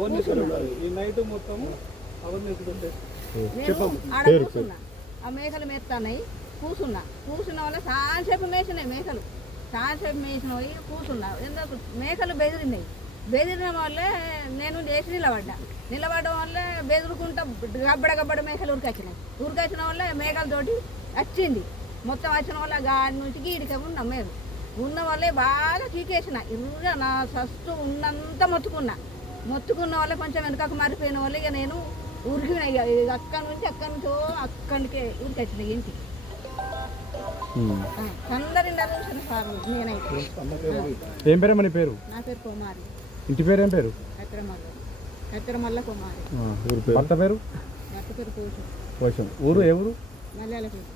ఈ నైట్ మొత్తం ఆడ కూర్చున్నా, ఆ మేకలు మేస్తున్నాయి, కూర్చున్న వల్ల చాలాసేపు మేసినాయి మేకలు, చాలాసేపు మేసిన పోయి కూర్చున్నా. ఎందుకు మేకలు బెదిరిన వల్లే నేను లేచి నిలబడడం వల్లే బెదురుకుంటా గబ్బడ మేకలు ఉరికొచ్చిన వల్ల మేకలతోటి వచ్చింది. మొత్తం వచ్చిన వల్ల గాడి నుంచి గీడికి ఉన్న వల్లే బాగా చీకేసిన ఇరుగా నా సస్తు ఉన్నంత మొత్తుకున్న వల్ల కొంచెం వెనకకు మారిపోయిన వల్ల ఇక నేను ఉరికిన అక్కడి నుంచి అక్కడికే ఉరికొచ్చిన ఇంటికి. అందరి చూసిన సార్ నేనైతే. ఏం పేరు నీ పేరు? నా పేరు కుమారి. ఇంటి పేరు ఏం పేరు? కత్తిరమల్ల కుమారి. భర్త పేరు? భర్త పేరు పోషం. ఊరు ఏ ఊరు? మల్యాలపేట.